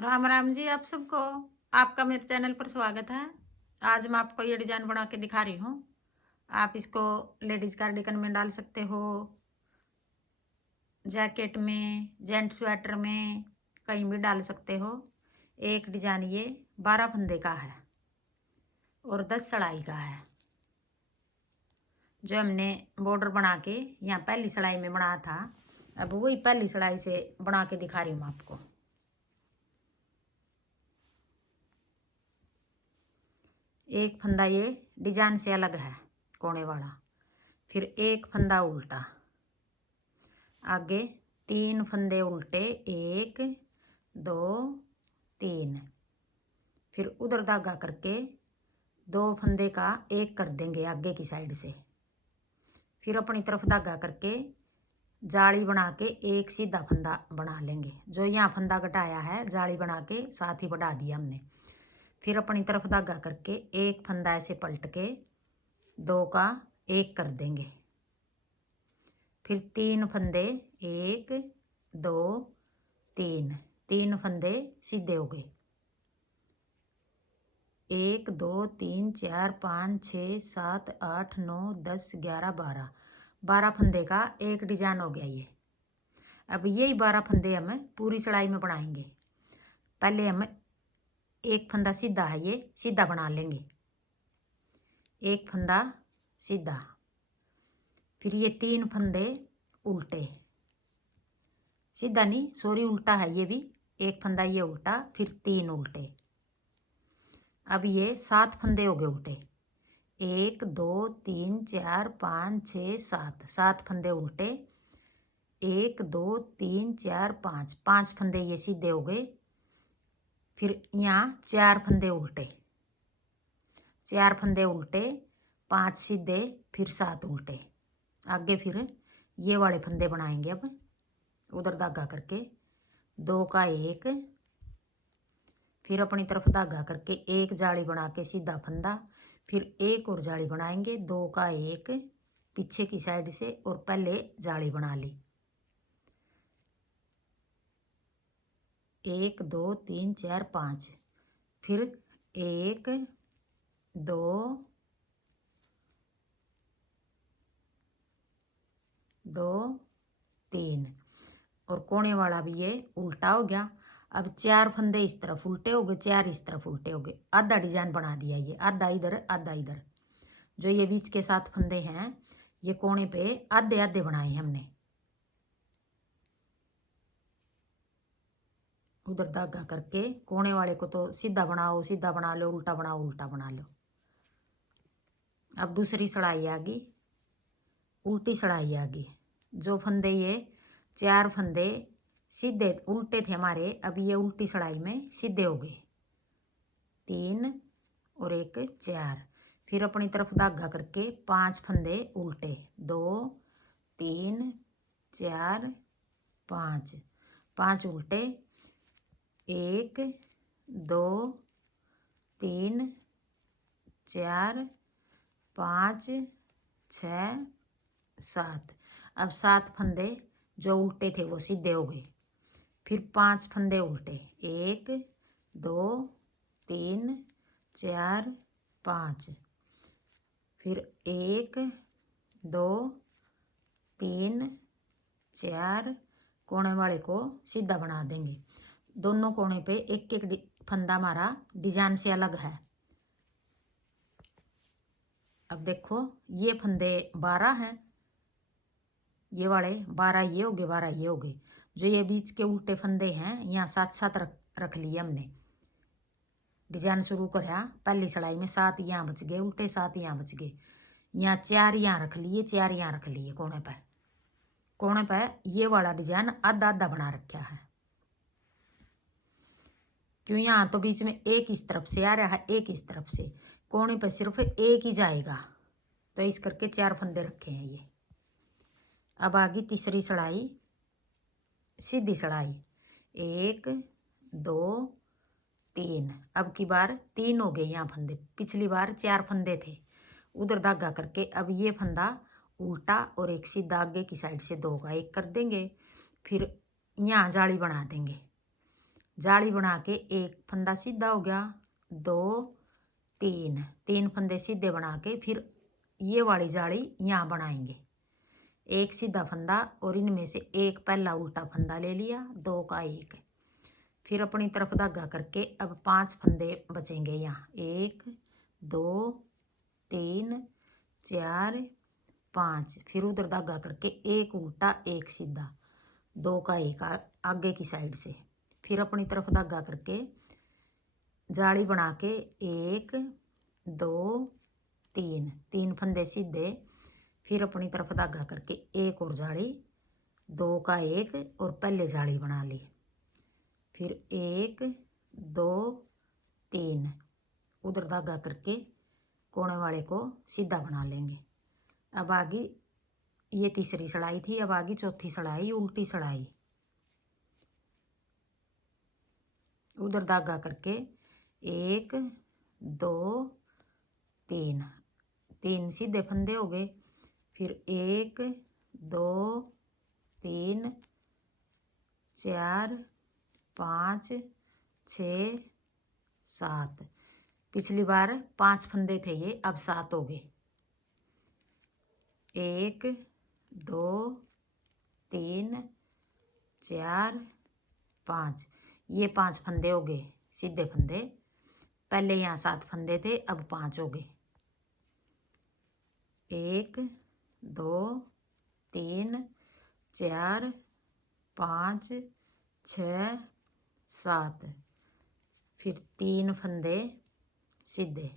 राम राम जी आप सबको। आपका मेरे चैनल पर स्वागत है। आज मैं आपको ये डिजाइन बना के दिखा रही हूँ। आप इसको लेडीज कार्डिगन में डाल सकते हो, जैकेट में, जेंट स्वेटर में, कहीं भी डाल सकते हो। एक डिजाइन ये 12 फंदे का है और 10 सड़ाई का है। जो हमने बॉर्डर बना के यहाँ पहली सड़ाई में बनाया था, अब वही पहली सड़ाई से बना के दिखा रही हूँ आपको। एक फंदा ये डिजाइन से अलग है, कोने वाला, फिर एक फंदा उल्टा, आगे 3 फंदे उल्टे, 1 2 3, फिर उधर धागा करके 2 फंदे का एक कर देंगे आगे की साइड से, फिर अपनी तरफ धागा करके जाली बना के एक सीधा फंदा बना लेंगे। जो यहाँ फंदा घटाया है जाली बना के साथ ही बढ़ा दिया हमने। फिर अपनी तरफ धागा करके एक फंदा ऐसे पलट के 2 का एक कर देंगे, फिर 3 फंदे, 1 2 3, 3 फंदे सीधे हो गए। 1 2 3 4 5 6 7 8 9 10 11 12, 12 फंदे का एक डिजाइन हो गया ये। अब यही 12 फंदे हम पूरी चढ़ाई में बनाएंगे। पहले हम एक फंदा सीधा है, ये सीधा बना लेंगे, एक फंदा सीधा, फिर ये 3 फंदे उल्टे, सीधा नहीं सॉरी उल्टा है ये भी, एक फंदा ये उल्टा, फिर 3 उल्टे। अब ये 7 फंदे हो गए उल्टे, 1 2 3 4 5 6 7, 7 फंदे उल्टे, 1 2 3 4 5, 5 फंदे ये सीधे हो गए। फिर यहाँ 4 फंदे उल्टे, 4 फंदे उल्टे, 5 सीधे, फिर 7 उल्टे। आगे फिर ये वाले फंदे बनाएंगे। अब उधर धागा करके 2 का एक, फिर अपनी तरफ धागा करके एक जाली बना के सीधा फंदा, फिर एक और जाली बनाएंगे, 2 का एक पीछे की साइड से और पहले जाली बना ली, 1 2 3 4 5, फिर 1 2 2 3 और कोने वाला भी ये उल्टा हो गया। अब 4 फंदे इस तरफ उल्टे हो गए, 4 इस तरफ उल्टे हो गए, आधा डिजाइन बना दिया ये, आधा इधर आधा इधर। जो ये बीच के 7 फंदे हैं ये कोने पे आधे आधे बनाए हमने। उधर धागा करके कोने वाले को तो सीधा बनाओ, सीधा बना लो, उल्टा बनाओ, उल्टा बना लो। अब दूसरी सड़ाई आ गई, उल्टी सड़ाई आ गई। जो फंदे ये 4 फंदे सीधे उल्टे थे हमारे, अब ये उल्टी सड़ाई में सीधे हो गए, 3 और 1 4, फिर अपनी तरफ धागा करके 5 फंदे उल्टे, 2 3 4 5, 5 उल्टे, 1 2 3 4 5 6 7। अब 7 फंदे जो उल्टे थे वो सीधे हो गए, फिर 5 फंदे उल्टे, 1 2 3 4 5, फिर 1 2 3 4, कोने वाले को सीधा बना देंगे। दोनों कोने पे एक एक फंदा हमारा डिजाइन से अलग है। अब देखो ये फंदे 12 हैं, ये वाले 12 ये हो गए, 12 ये हो गए। जो ये बीच के उल्टे फंदे हैं यहाँ साथ साथ रख लिए हमने। डिजाइन शुरू करा पहली सिलाई में 7 यहाँ बच गए उल्टे, 7 यहाँ बच गए, यहाँ 4 यहाँ रख लिए, 4 यहाँ रख लिए। कोने पर ये वाला डिजाइन आधा आधा बना रखा है, क्यों यहाँ तो बीच में एक इस तरफ से आ रहा है, एक इस तरफ से, कोने पर सिर्फ एक ही जाएगा, तो इस करके 4 फंदे रखे हैं ये। अब आगे तीसरी सड़ाई, सीधी सड़ाई, 1 2 3, अब की बार 3 हो गए यहाँ फंदे, पिछली बार 4 फंदे थे। उधर धागा करके अब ये फंदा उल्टा और एक सीधा आगे की साइड से 2 का एक कर देंगे, फिर यहाँ जाली बना देंगे। जाली बना के एक फंदा सीधा हो गया, 2 3 3 फंदे सीधे बना के फिर ये वाली जाली यहाँ बनाएंगे। एक सीधा फंदा और इनमें से एक पहला उल्टा फंदा ले लिया, 2 का 1। फिर अपनी तरफ धागा करके अब 5 फंदे बचेंगे यहाँ, 1 2 3 4 5। फिर उधर धागा करके एक उल्टा एक सीधा, 2 का 1 आगे की साइड से। फिर अपनी तरफ धागा करके जाली बना के 1 2 3 3 फंदे सीधे। फिर अपनी तरफ धागा करके एक और जाली, 2 का 1 और पहले जाली बना ली। फिर 1 2 3 उधर धागा करके कोने वाले को सीधा बना लेंगे। अब आगे ये तीसरी सड़ाई थी, अब आगे चौथी सड़ाई उल्टी सड़ाई। उधर धागा करके 1 2 3 3 सीधे फंदे हो गए। फिर 1 2 3 4 5 6 7। पिछली बार 5 फंदे थे ये, अब 7 हो गए। 1 2 3 4 5, ये 5 फंदे हो गए सीधे फंदे। पहले यहाँ 7 फंदे थे, अब 5 हो गए। 1 2 3 4 5 6 7। फिर 3 फंदे सीधे,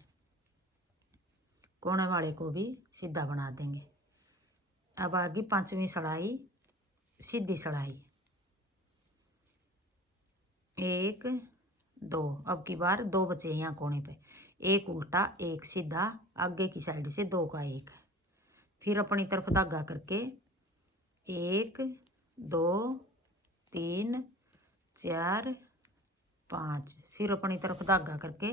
कोने वाले को भी सीधा बना देंगे। अब आगे 5वीं सड़ाई सीधी सड़ाई, 1 2। अब की बार 2 बचे यहाँ कोने पे, एक उल्टा एक सीधा आगे की साइड से, 2 का 1। फिर अपनी तरफ धागा करके 1 2 3 4 5। फिर अपनी तरफ धागा करके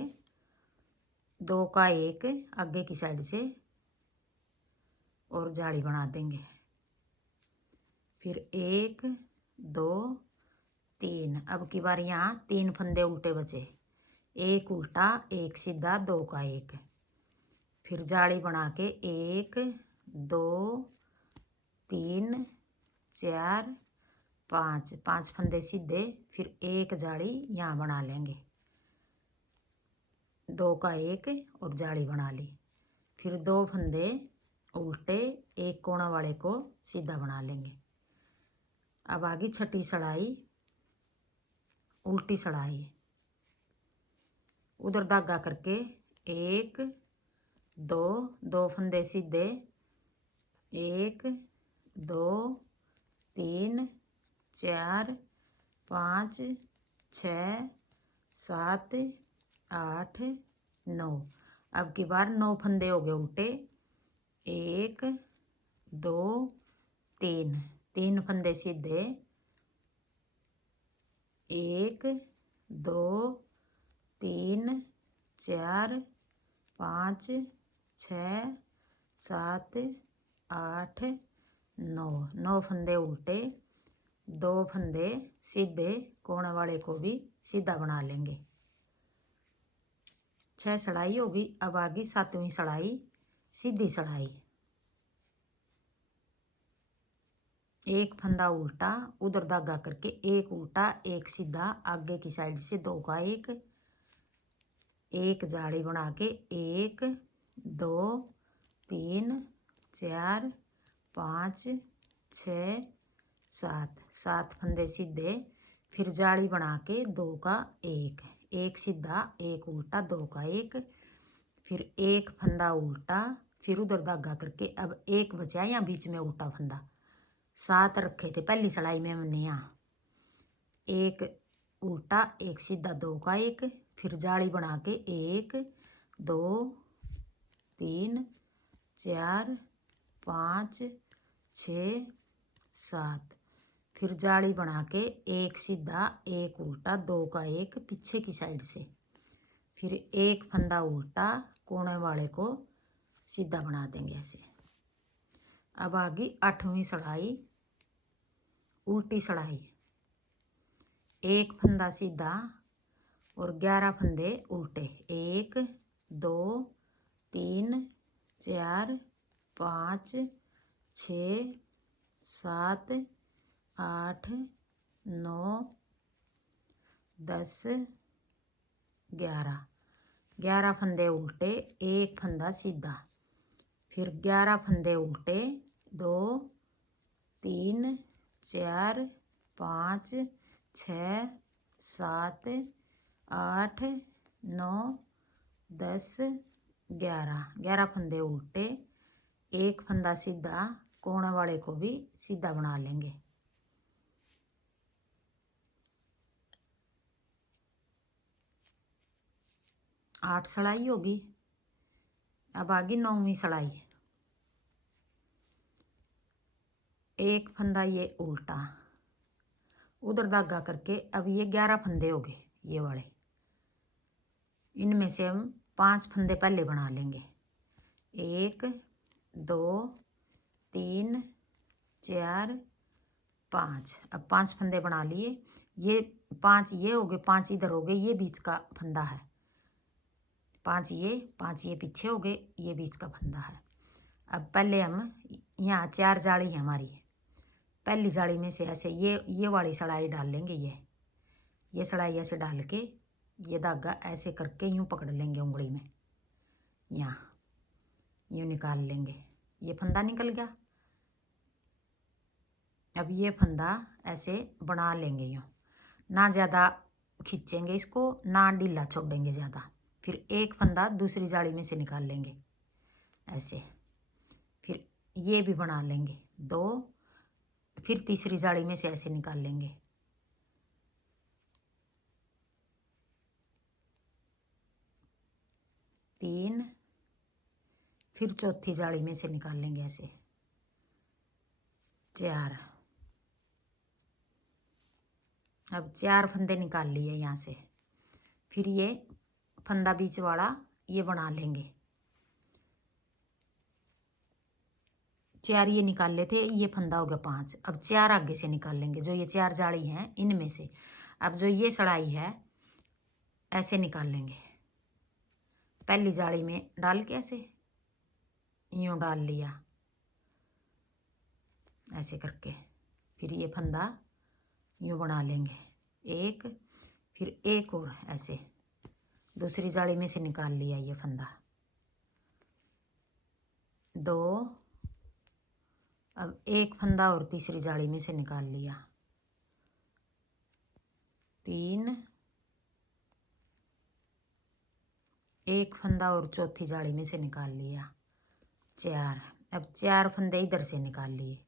2 का 1 आगे की साइड से और जाली बना देंगे। फिर 1 2 3। अब की बार यहाँ 3 फंदे उल्टे बचे, एक उल्टा एक सीधा, 2 का 1। फिर जाली बना के 1 2 3 4 5 5 फंदे सीधे। फिर एक जाली यहाँ बना लेंगे, 2 का 1 और जाली बना ली। फिर 2 फंदे उल्टे एक कोना वाले को सीधा बना लेंगे। अब आगे छठी सड़ाई उल्टी सड़ाई, उधर धागा करके 1 2 2 फंदे सीधे, 1 2 3 4 5 6 7 8 9। अब की बार 9 फंदे हो गए उल्टे, 1 2 3 3 फंदे सीधे, 1 2 3 4 5 6 7 8 9 9 फंदे उल्टे, 2 फंदे सीधे, कोने वाले को भी सीधा बना लेंगे। 6 सड़ाई होगी। अब आगे 7वीं सड़ाई सीधी सड़ाई, एक फंदा उल्टा, उधर धागा करके एक उल्टा एक सीधा आगे की साइड से, 2 का 1 एक जाली बना के 1 2 3 4 5 6 7 7 फंदे सीधे। फिर जाली बना के 2 का 1 एक सीधा एक उल्टा, 2 का 1। फिर एक फंदा उल्टा, फिर उधर धागा करके अब एक बचा यहाँ बीच में उल्टा फंदा, 7 रखे थे पहली सड़ाई में हमने यहाँ, एक उल्टा एक सीधा, 2 का 1। फिर जाली बना के 1 2 3 4 5 6 7। फिर जाली बना के एक सीधा एक उल्टा, 2 का 1 पीछे की साइड से। फिर एक फंदा उल्टा, कोने वाले को सीधा बना देंगे ऐसे। अब आगे 8वीं सड़ाई उल्टी सड़ाई, एक फंदा सीधा और 11 फंदे उल्टे। 1 2 3 4 5 6 7 8 9 10 11। 11 फंदे उल्टे, एक फंदा सीधा, फिर 11 फंदे उल्टे, 2 3 4 5 6 7 8 9 10 11। 11 फंदे उल्टे, एक फंदा सीधा, कोने वाले को भी सीधा बना लेंगे। आठ सिलाई होगी। अब आगे 9वीं सिलाई। एक फंदा ये उल्टा, उधर धागा करके अब ये 11 फंदे हो गए ये वाले। इनमें से हम 5 फंदे पहले बना लेंगे। 1 2 3 4 5। अब 5 फंदे बना लिए। ये 5 ये हो गए, 5 इधर हो गए, ये बीच का फंदा है। 5 ये पीछे हो गए, ये बीच का फंदा है। अब पहले हम यहाँ 4 जाली है हमारी, पहली जाली में से ऐसे ये वाली सिलाई डाल लेंगे। ये सिलाई ऐसे डाल के ये धागा ऐसे करके यूँ पकड़ लेंगे उंगली में, यहाँ यूँ निकाल लेंगे। ये फंदा निकल गया। अब ये फंदा ऐसे बना लेंगे यूँ, ना ज़्यादा खींचेंगे इसको, ना ढीला छोड़ेंगे ज़्यादा। फिर एक फंदा दूसरी जाली में से निकाल लेंगे ऐसे। फिर ये भी बना लेंगे 2, फिर तीसरी जाली में से ऐसे निकाल लेंगे। तीन, फिर चौथी जाली में से निकाल लेंगे ऐसे। 4। अब 4 फंदे निकाल लिए यहाँ से। फिर ये फंदा बीच वाला ये बना लेंगे। 4 ये निकाल लेते, ये फंदा हो गया 5। अब 4 आगे से निकाल लेंगे, जो ये 4 जाली हैं इनमें से। अब जो ये सिलाई है ऐसे निकाल लेंगे, पहली जाली में डाल के ऐसे यूँ डाल लिया ऐसे करके। फिर ये फंदा यूँ बना लेंगे एक, फिर एक और ऐसे दूसरी जाली में से निकाल लिया ये फंदा। 2, अब एक फंदा और तीसरी जाली में से निकाल लिया। 3, एक फंदा और चौथी जाली में से निकाल लिया। 4, अब 4 फंदे इधर से निकाल लिए।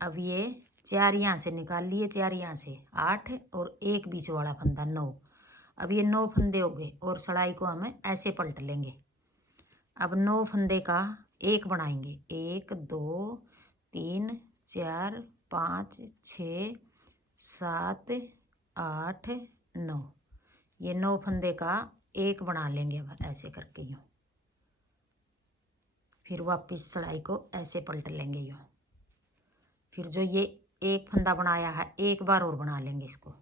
अब ये 4 यहाँ से निकाल लिए, 4 यहाँ से 8 और एक बीच वाला फंदा 9। अब ये 9 फंदे हो गए और सिलाई को हमें ऐसे पलट लेंगे। अब 9 फंदे का एक बनाएंगे। 1 2 3 4 5 6 7 8 9। ये 9 फंदे का एक बना लेंगे अब ऐसे करके यूँ। फिर वापस सिलाई को ऐसे पलट लेंगे यूँ। फिर जो ये एक फंदा बनाया है एक बार और बना लेंगे इसको।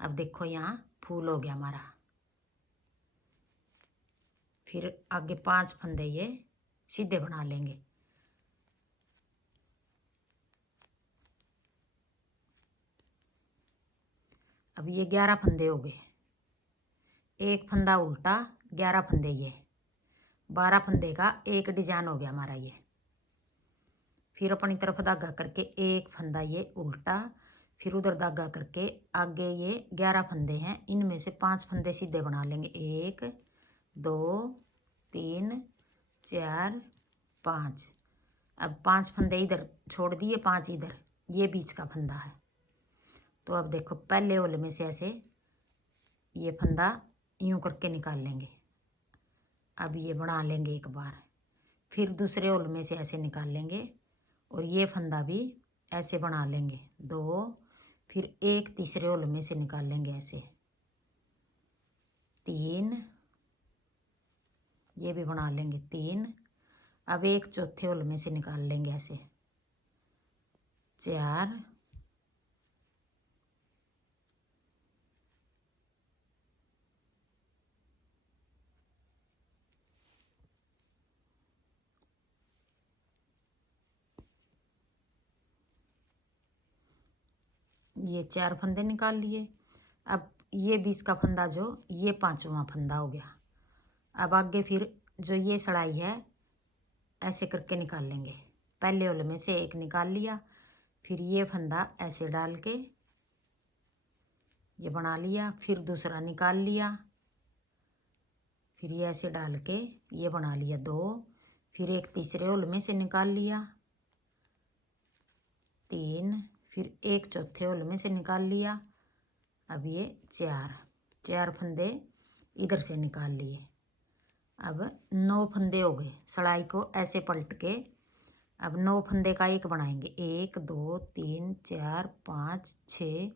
अब देखो यहाँ फूल हो गया हमारा। फिर आगे 5 फंदे ये सीधे बना लेंगे। अब ये 11 फंदे हो गए, एक फंदा उल्टा, 11 फंदे ये, 12 फंदे का एक डिजाइन हो गया हमारा ये। फिर अपनी तरफ धागा करके एक फंदा ये उल्टा, फिर उधर धागा करके आगे ये 11 फंदे हैं, इनमें से 5 फंदे सीधे बना लेंगे। 1 2 3 4 5। अब 5 फंदे इधर छोड़ दिए, 5 इधर, ये बीच का फंदा है। तो अब देखो पहले होल में से ऐसे ये फंदा यूं करके निकाल लेंगे। अब ये बना लेंगे एक बार, फिर दूसरे होल में से ऐसे निकाल लेंगे और ये फंदा भी ऐसे बना लेंगे 2, फिर एक तीसरे होल में से निकाल लेंगे ऐसे 3, ये भी बना लेंगे 3। अब एक चौथे होल में से निकाल लेंगे ऐसे 4, ये 4 फंदे निकाल लिए। अब ये 20 का फंदा जो ये 5वां फंदा हो गया। अब आगे फिर जो ये सड़ाई है ऐसे करके निकाल लेंगे। पहले होल में से एक निकाल लिया, फिर ये फंदा ऐसे डाल के ये बना लिया, फिर दूसरा निकाल लिया, फिर ये ऐसे डाल के ये बना लिया 2, फिर एक तीसरे होल में से निकाल लिया 3, फिर एक चौथे होल में से निकाल लिया। अब ये 4 फंदे इधर से निकाल लिए। अब 9 फंदे हो गए। सड़ाई को ऐसे पलट के अब 9 फंदे का एक बनाएंगे। 1 2 3 4 5 6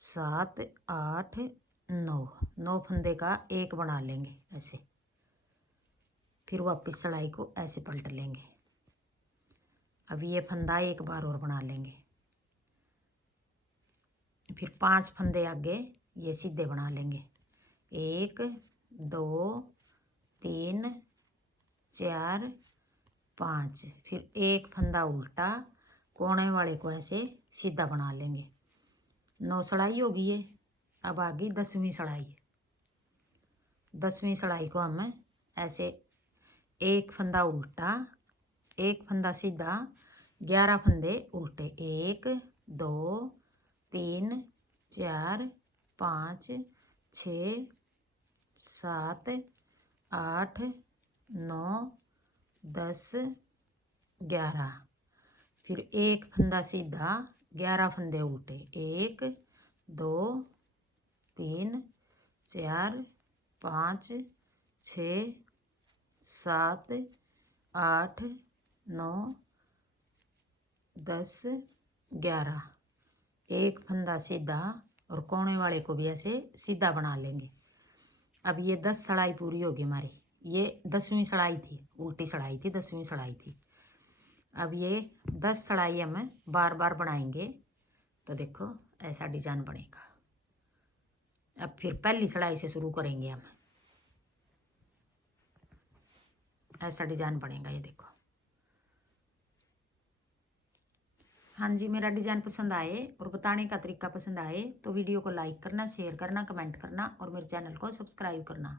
7 8 9 फंदे का एक बना लेंगे ऐसे। फिर वापस सड़ाई को ऐसे पलट लेंगे। अब ये फंदा एक बार और बना लेंगे। फिर 5 फंदे आगे ये सीधे बना लेंगे। 1 2 3 4 5, फिर एक फंदा उल्टा कोने वाले को ऐसे सीधा बना लेंगे। 9 सड़ाई होगी ये। अब आ गई 10वीं सड़ाई। 10वीं सड़ाई को हम ऐसे एक फंदा उल्टा, एक फंदा सीधा, 11 फंदे उल्टे। 1 2 3 4 5 6 7 8 9 10 11, फिर एक फंदा सीधा, 11 फंदे उल्टे। 1 2 3 4 5 6 7 8 9 10 11, एक फंदा सीधा और कोने वाले को भी ऐसे सीधा बना लेंगे। अब ये 10 सड़ाई पूरी होगी हमारी। ये 10वीं सड़ाई थी, उल्टी सड़ाई थी, 10वीं सड़ाई थी। अब ये 10 सड़ाई हम बार बार बनाएंगे तो देखो ऐसा डिजाइन बनेगा। अब फिर पहली सड़ाई से शुरू करेंगे हम। ऐसा डिजाइन बनेगा ये देखो। हाँ जी, मेरा डिजाइन पसंद आए और बताने का तरीका पसंद आए तो वीडियो को लाइक करना, शेयर करना, कमेंट करना और मेरे चैनल को सब्सक्राइब करना।